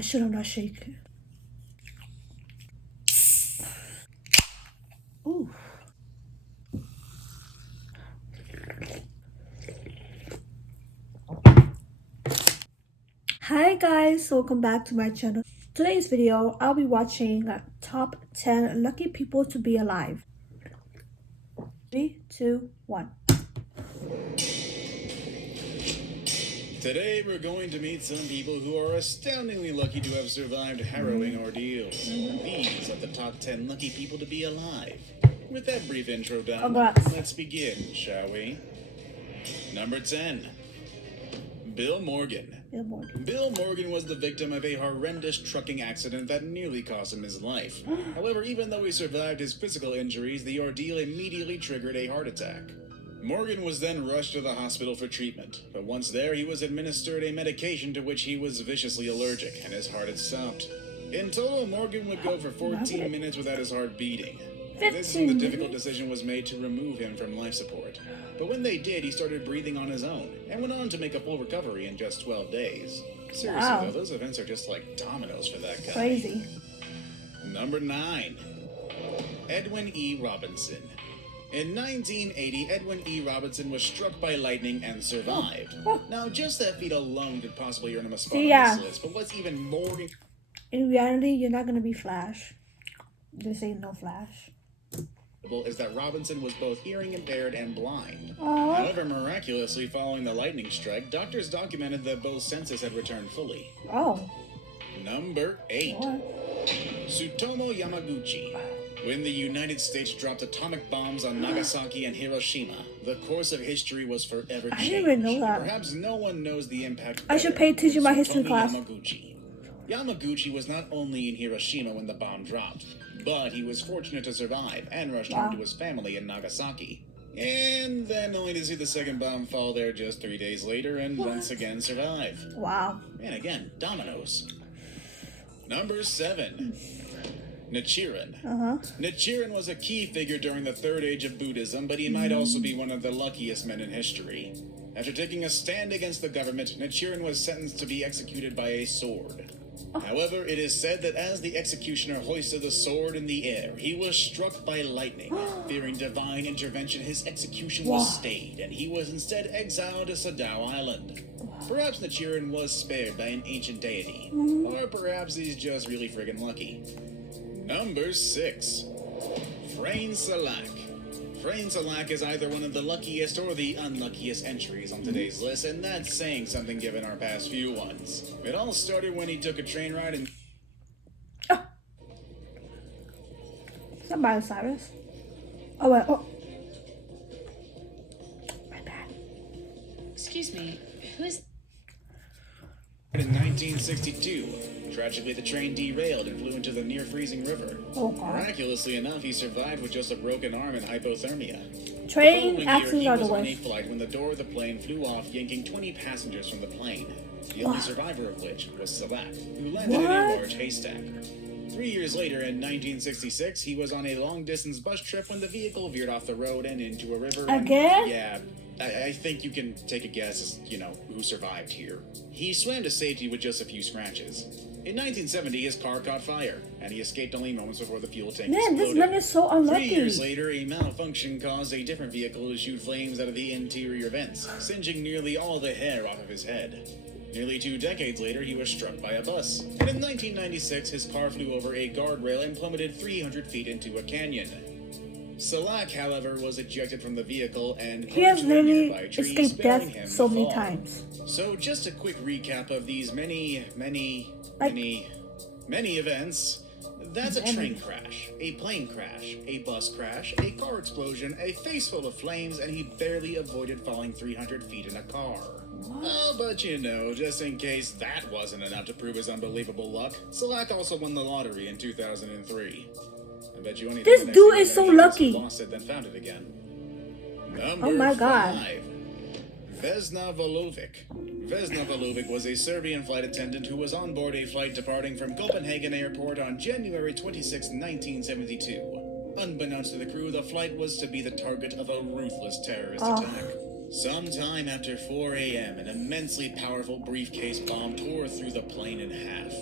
I should have not shaken. Ooh. Hi guys, welcome back to my channel. Today's video, I'll be watching top 10 lucky people to be alive. 3, 2, 1. Today we're going to meet some people who are astoundingly lucky to have survived harrowing ordeals. These are the top 10 lucky people to be alive. With that brief intro done, Congrats. let's begin, shall we? Number 10. Bill Morgan. Bill Morgan was the victim of a horrendous trucking accident that nearly cost him his life. However, even though he survived his physical injuries, the ordeal immediately triggered a heart attack. Morgan was then rushed to the hospital for treatment, but once there he was administered a medication to which he was viciously allergic, and his heart had stopped. In total, Morgan would go for 14 minutes without his heart beating. This is when the difficult decision was made to remove him from life support. But when they did, he started breathing on his own, and went on to make a full recovery in just 12 days. Seriously though, those events are just like dominoes for that guy. Crazy. Number 9. Edwin E. Robinson. In 1980, Edwin E. Robinson was struck by lightning and survived. Now, just that feat alone could possibly earn him a spot on this list, but what's even more... In reality, you're not gonna be Flash. This ain't no Flash. ...is that Robinson was both hearing impaired and blind. Aww. However, miraculously following the lightning strike, doctors documented that both senses had returned fully. Oh. Number 8. What? Sutomo Yamaguchi. When the United States dropped atomic bombs on Nagasaki and Hiroshima, the course of history was forever changed. I didn't even know that. Perhaps no one knows the impact. I should pay attention to my history class. Yamaguchi was not only in Hiroshima when the bomb dropped, but he was fortunate to survive and rushed home to his family in Nagasaki. And then only to see the second bomb fall there just 3 days later and once again survive. Wow. And again, dominoes. Number 7. Nichiren. Nichiren was a key figure during the Third Age of Buddhism, but he might also be one of the luckiest men in history. After taking a stand against the government, Nichiren was sentenced to be executed by a sword. However, it is said that as the executioner hoisted the sword in the air, he was struck by lightning. Fearing divine intervention, his execution was stayed, and he was instead exiled to Sadao Island. Perhaps Nichiren was spared by an ancient deity, or perhaps he's just really friggin' lucky. Number 6. Frayne Salak. Frayne Salak is either one of the luckiest or the unluckiest entries on today's list, and that's saying something given our past few ones. It all started when he took a train ride in... Is that Miley Cyrus? Oh, wait. Oh. My bad. Excuse me, who is... In 1962. Tragically, the train derailed and flew into the near-freezing river. Oh, God. Miraculously enough, he survived with just a broken arm and hypothermia. Train accidents are the He was on a worst. flight when the door of the plane flew off, yanking 20 passengers from the plane. The only survivor of which was Salak, who landed in a large haystack. 3 years later, in 1966, he was on a long-distance bus trip when the vehicle veered off the road and into a river. Again? Yeah, I think you can take a guess as, who survived here. He swam to safety with just a few scratches. In 1970, his car caught fire, and he escaped only moments before the fuel tank exploded. Man, this man is so unlucky. 3 years later, a malfunction caused a different vehicle to shoot flames out of the interior vents, singeing nearly all the hair off of his head. Nearly 2 decades later, he was struck by a bus. And in 1996, his car flew over a guardrail and plummeted 300 feet into a canyon. Salak, however, was ejected from the vehicle and he has literally by a tree, escaped sparing death him so the many fall. times. So just a quick recap of these many events. That's a train crash, a plane crash, a bus crash, a car explosion, a face full of flames, and he barely avoided falling 300 feet in a car. Oh, but just in case that wasn't enough to prove his unbelievable luck, Salak also won the lottery in 2003. I bet you anything This dude is so lucky. Lost it, then found it again. Number Oh my God. 5. Vesna Valovic. Vesna Valovic was a Serbian flight attendant who was on board a flight departing from Copenhagen Airport on January 26, 1972. Unbeknownst to the crew, the flight was to be the target of a ruthless terrorist attack. Sometime after 4 a.m., an immensely powerful briefcase bomb tore through the plane in half.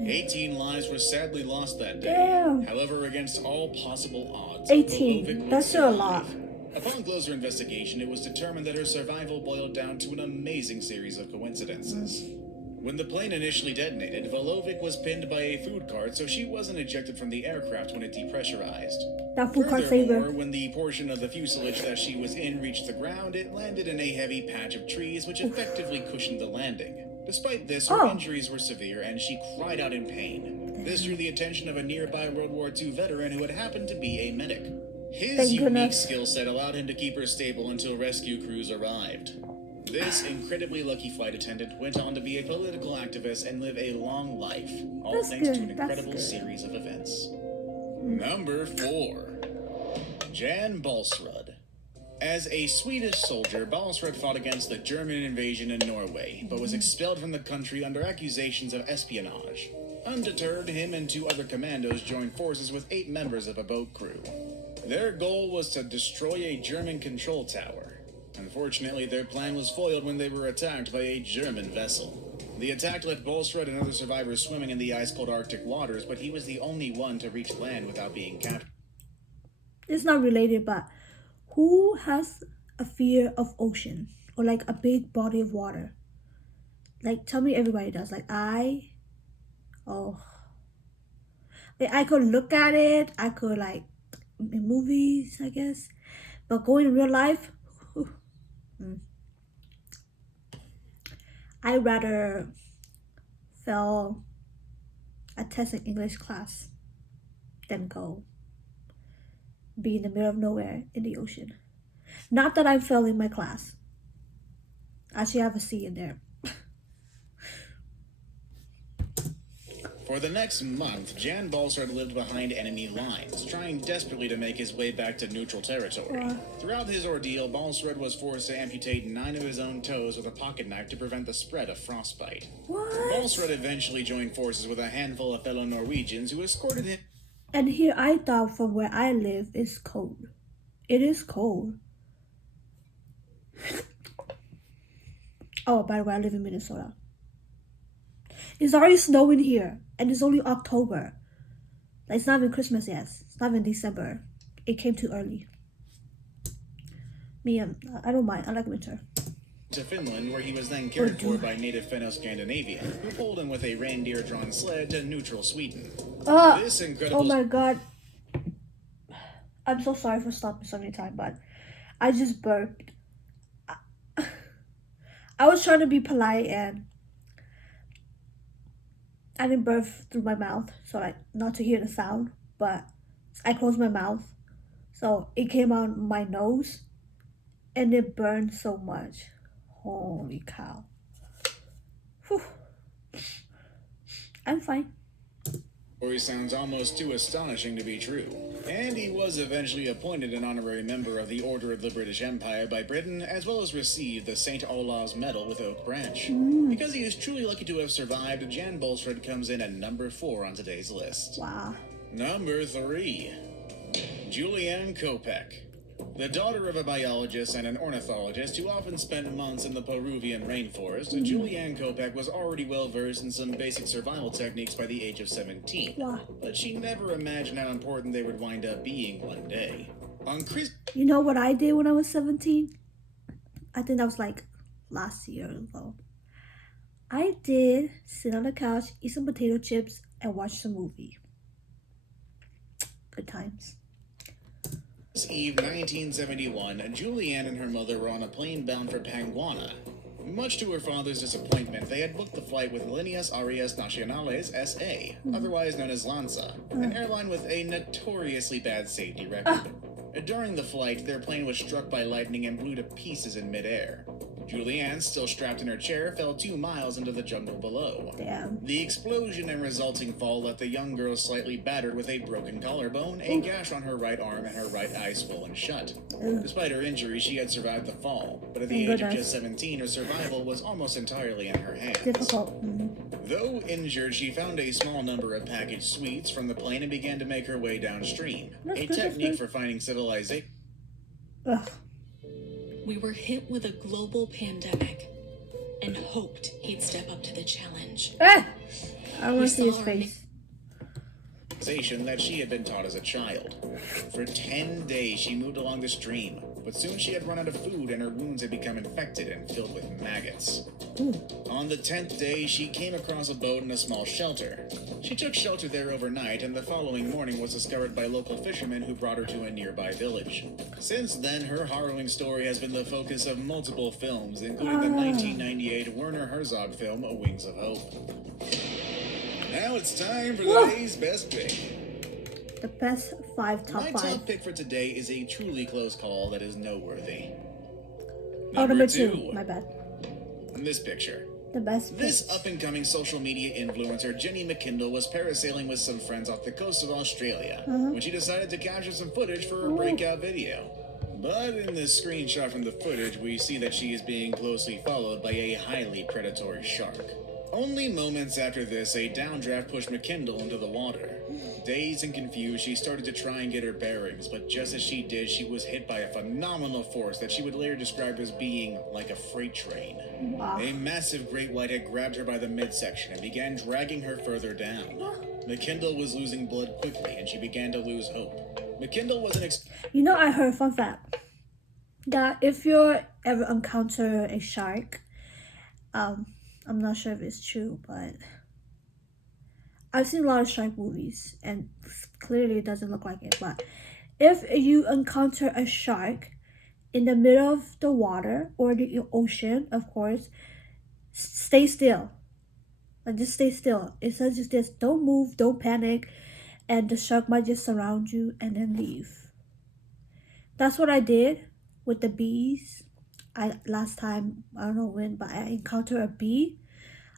18 lives were sadly lost that day. Damn. However, against all possible odds, 18. Valovic would That's still a lot. survive. Upon closer investigation, it was determined that her survival boiled down to an amazing series of coincidences. When the plane initially detonated, Valovic was pinned by a food cart, so she wasn't ejected from the aircraft when it depressurized. That food cart saved her. Furthermore, when the portion of the fuselage that she was in reached the ground, it landed in a heavy patch of trees, which effectively cushioned the landing. Despite this, her injuries were severe, and she cried out in pain. This drew the attention of a nearby World War II veteran who had happened to be a medic. His unique skill set allowed him to keep her stable until rescue crews arrived. This incredibly lucky flight attendant went on to be a political activist and live a long life, all thanks to an incredible series of events. Number 4. Jan Balsrud. As a Swedish soldier, Balsrud fought against the German invasion in Norway, but was expelled from the country under accusations of espionage. Undeterred, him and 2 other commandos joined forces with 8 members of a boat crew. Their goal was to destroy a German control tower. Unfortunately, their plan was foiled when they were attacked by a German vessel. The attack left Balsrud and other survivors swimming in the ice-cold Arctic waters, but he was the only one to reach land without being captured. It's not related, but who has a fear of ocean or like a big body of water? Like, tell me everybody does. Like, I could look at it. I could, like, in movies, I guess. But going in real life, I'd rather fail a test in English class than go be in the middle of nowhere in the ocean. Not that I'm failing my class. I actually have a C in there. For the next month, Jan Balsrud lived behind enemy lines, trying desperately to make his way back to neutral territory. Throughout his ordeal, Balsrud was forced to amputate 9 of his own toes with a pocket knife to prevent the spread of frostbite. Balsrud eventually joined forces with a handful of fellow Norwegians who escorted him. And here I thought from where I live is cold. It is cold. Oh, by the way, I live in Minnesota. It's already snowing here, and it's only October. Like, it's not even Christmas yet. It's not even December. It came too early. Me, I don't mind. I like winter. To Finland, where he was then cared for by native Finno-Scandinavian, who pulled him with a reindeer-drawn sled to neutral Sweden. This incredible... Oh my god. I'm so sorry for stopping so many times, but I just burped. I was trying to be polite and I didn't burp through my mouth, so like not to hear the sound, but I closed my mouth, so it came out my nose, and it burned so much. Holy cow! Whew. I'm fine. Story sounds almost too astonishing to be true. And he was eventually appointed an honorary member of the Order of the British Empire by Britain, as well as received the St. Olave's Medal with Oak Branch. Because he is truly lucky to have survived, Jan Balsrud comes in at number 4 on today's list. Wow. Number 3. Juliette Kopeck. The daughter of a biologist and an ornithologist who often spent months in the Peruvian rainforest, Juliette Kopeck was already well versed in some basic survival techniques by the age of 17. Wow. But she never imagined how important they would wind up being one day. You know what I did when I was 17? I think that was like last year ago. I did sit on the couch, eat some potato chips, and watch some movie. Good times. Eve 1971, Juliette and her mother were on a plane bound for Panguana. Much to her father's disappointment, they had booked the flight with Líneas Aéreas Nacionales S.A., otherwise known as LANSA, an airline with a notoriously bad safety record. During the flight, their plane was struck by lightning and blew to pieces in midair. Juliette, still strapped in her chair, fell 2 miles into the jungle below. Damn. The explosion and resulting fall left the young girl slightly battered with a broken collarbone, a gash on her right arm, and her right eye swollen shut. Despite her injuries, she had survived the fall, but at the age of just 17, her survival was almost entirely in her hands. Difficult. Though injured, she found a small number of packaged sweets from the plane and began to make her way downstream, a technique for finding civilization. Ugh. We were hit with a global pandemic and hoped he'd step up to the challenge. I want We to see his saw our face. That she had been taught as a child. For 10 days, she moved along the stream, but soon she had run out of food and her wounds had become infected and filled with maggots. On the 10th day, she came across a boat in a small shelter. She took shelter there overnight, and the following morning was discovered by local fishermen who brought her to a nearby village. Since then, her harrowing story has been the focus of multiple films, including the 1998 Werner Herzog film, Wings of Hope. Now it's time for today's best pick. The best top My five. top pick for today is a truly close call that is noteworthy. Number two. My bad. This picture. The best pick. This up-and-coming social media influencer, Jenny McKinnon, was parasailing with some friends off the coast of Australia when she decided to capture some footage for her breakout video. But in this screenshot from the footage, we see that she is being closely followed by a highly predatory shark. Only moments after this, a downdraft pushed McKinnon into the water. Dazed and confused, she started to try and get her bearings, but just as she did, she was hit by a phenomenal force that she would later describe as being like a freight train. Wow. A massive great white had grabbed her by the midsection and began dragging her further down. McKinnon was losing blood quickly, and she began to lose hope. McKinnon was an I heard, fun fact, that if you ever encounter a shark, I'm not sure if it's true, but I've seen a lot of shark movies, and clearly it doesn't look like it, but if you encounter a shark in the middle of the water, or the ocean, of course, stay still. Like, just stay still. It says just this, don't move, don't panic, and the shark might just surround you and then leave. That's what I did with the bees. Last time, I don't know when, but I encountered a bee.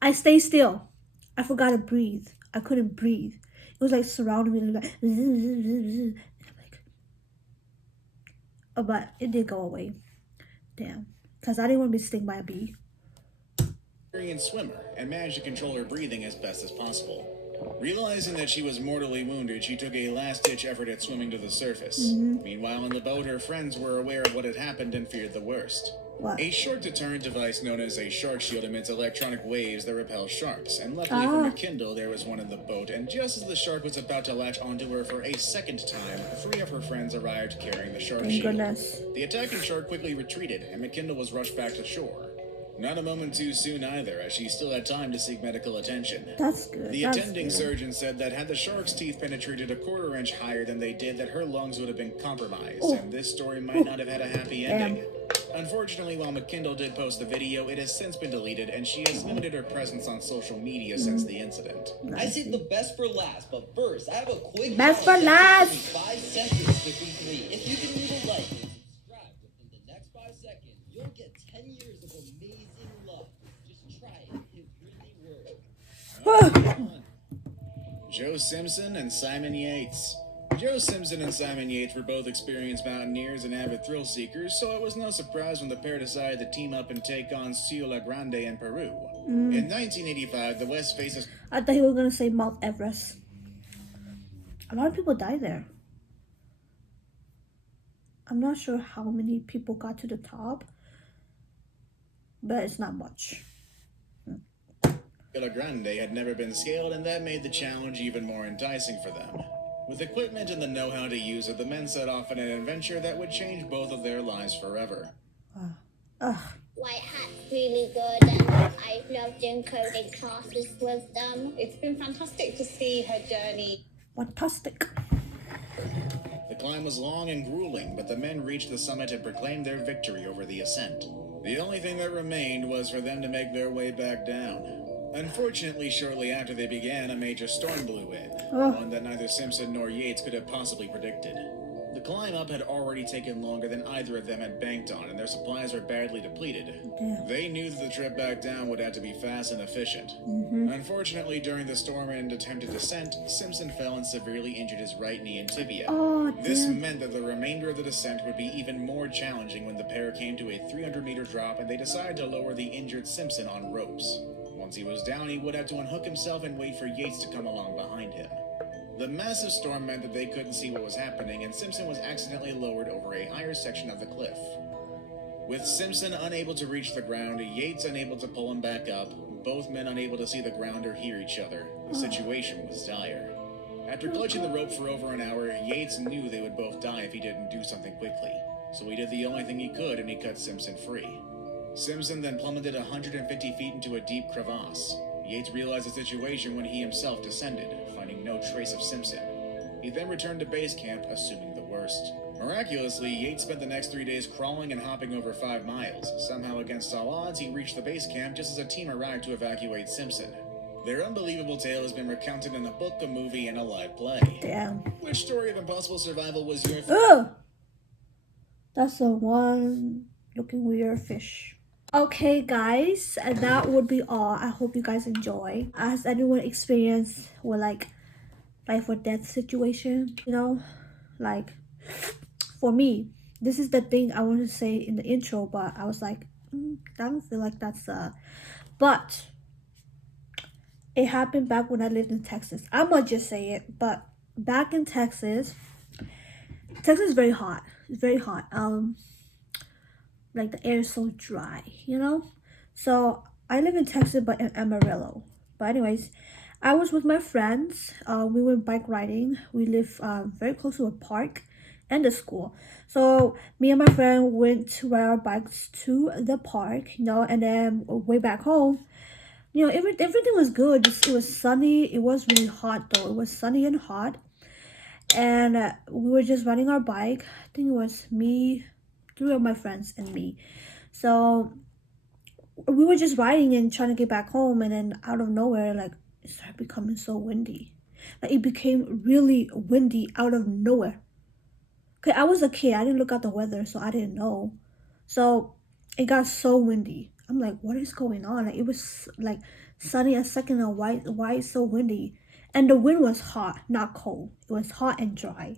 I stayed still. I forgot to breathe. I couldn't breathe. It was like surrounding me, like, and I'm like, oh, but it did go away. Damn, because I didn't want to be stung by a bee. experienced swimmer and managed to control her breathing as best as possible. Realizing that she was mortally wounded, she took a last-ditch effort at swimming to the surface. Meanwhile, in the boat, her friends were aware of what had happened and feared the worst. What? A short deterrent device known as a shark shield emits electronic waves that repel sharks, and luckily for McKinnon, there was one in the boat, and just as the shark was about to latch onto her for a second time, 3 of her friends arrived carrying the shark Thank shield. goodness. The attacking shark quickly retreated, and McKinnon was rushed back to shore. Not a moment too soon either, as she still had time to seek medical attention. That's good. The That's attending good. surgeon said that had the shark's teeth penetrated a quarter inch higher than they did, that her lungs would have been compromised, and this story might not have had a happy ending. Unfortunately, while McKinnon did post the video, it has since been deleted, and she has limited her presence on social media since the incident. I saved the best for last, but first, I have a quick Best challenge for that last. takes only 5 seconds to complete. If you can leave a like and subscribe within the next 5 seconds, you'll get 10 years of amazing luck. Just try it. It really works. Joe Simpson and Simon Yates. Joe Simpson and Simon Yates were both experienced mountaineers and avid thrill seekers, so it was no surprise when the pair decided to team up and take on Ciudad Grande in Peru. In 1985, the West faces... I thought he was gonna say Mount Everest. A lot of people died there. I'm not sure how many people got to the top, but it's not much. Ciudad Grande had never been scaled, and that made the challenge even more enticing for them. With equipment and the know-how to use it, the men set off on an adventure that would change both of their lives forever. White Hat's really good, and I've loved doing coding classes with them. It's been fantastic to see her journey. Fantastic. The climb was long and grueling, but the men reached the summit and proclaimed their victory over the ascent. The only thing that remained was for them to make their way back down. Unfortunately, shortly after they began, a major storm blew in, one that neither Simpson nor Yates could have possibly predicted. The climb up had already taken longer than either of them had banked on, and their supplies were badly depleted. They knew that the trip back down would have to be fast and efficient. Unfortunately, during the storm and attempted descent, Simpson fell and severely injured his right knee and tibia. This meant that the remainder of the descent would be even more challenging when the pair came to a 300-meter drop, and they decided to lower the injured Simpson on ropes. Once he was down, he would have to unhook himself and wait for Yates to come along behind him. The massive storm meant that they couldn't see what was happening, and Simpson was accidentally lowered over a higher section of the cliff. With Simpson unable to reach the ground, Yates unable to pull him back up, both men unable to see the ground or hear each other, the situation was dire. After clutching the rope for over an hour, Yates knew they would both die if he didn't do something quickly, so he did the only thing he could and he cut Simpson free. Simpson then plummeted 150 feet into a deep crevasse. Yates realized the situation when he himself descended, finding no trace of Simpson. He then returned to base camp, assuming the worst. Miraculously, Yates spent the next 3 days crawling and hopping over 5 miles. Somehow, against all odds, he reached the base camp just as a team arrived to evacuate Simpson. Their unbelievable tale has been recounted in a book, a movie, and a live play. Damn. Which story of impossible survival was your Ugh! That's the one looking weird fish. Okay, guys, and that would be all. I hope you guys enjoy. Has anyone experienced with like life or death situation? You know, like for me, this is the thing I wanted to say in the intro, but I was like, I don't feel like that's but it happened back when I lived in Texas. I'm gonna just say it, but back in Texas is very hot. It's very hot. Like the air is so dry, you know. So I live in Texas, but in Amarillo. But anyways, I was with my friends. We went bike riding. We live very close to a park and a school. So me and my friend went to ride our bikes to the park, you know, and then way back home, you know, everything was good. It was sunny. It was really hot though. It was sunny and hot, and we were just riding our bike. I think it was me, 3 of my friends, and me. So we were just riding and trying to get back home, and then out of nowhere, like, it started becoming so windy. Like, it became really windy out of nowhere. Okay, I was a kid. I didn't look at the weather, so I didn't know. So it got so windy. I'm like, what is going on? Like, it was like sunny a second and why it's so windy? And the wind was hot, not cold. It was hot and dry.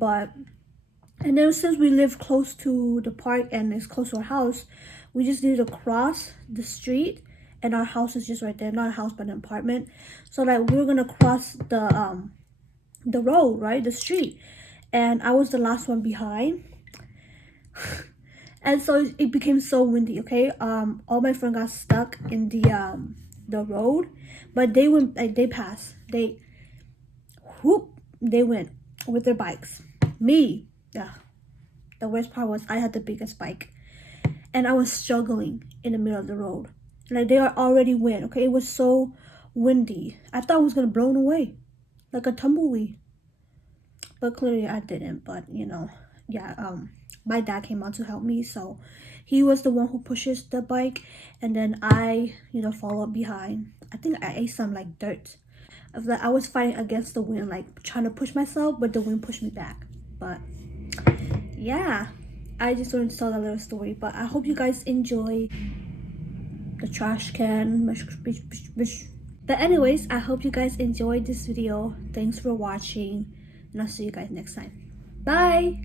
And then since we live close to the park and it's close to our house, we just needed to cross the street, and our house is just right there. Not a house, but an apartment. So like we were gonna cross the road, right, the street, and I was the last one behind. And so it became so windy. Okay, all my friends got stuck in the road, but they went. They passed. They went with their bikes. Me. Yeah. The worst part was I had the biggest bike, and I was struggling in the middle of the road. Like, they are already wind. Okay, it was so windy. I thought I was gonna blown away, like a tumbleweed. But clearly I didn't. But you know, yeah. My dad came out to help me, so he was the one who pushes the bike, and then I, you know, followed behind. I think I ate some like dirt. I was fighting against the wind, like trying to push myself, but the wind pushed me back. But yeah, I just wanted to tell that little story. But I hope you guys enjoy the trash can. But anyways, I hope you guys enjoyed this video. Thanks for watching, and I'll see you guys next time. Bye.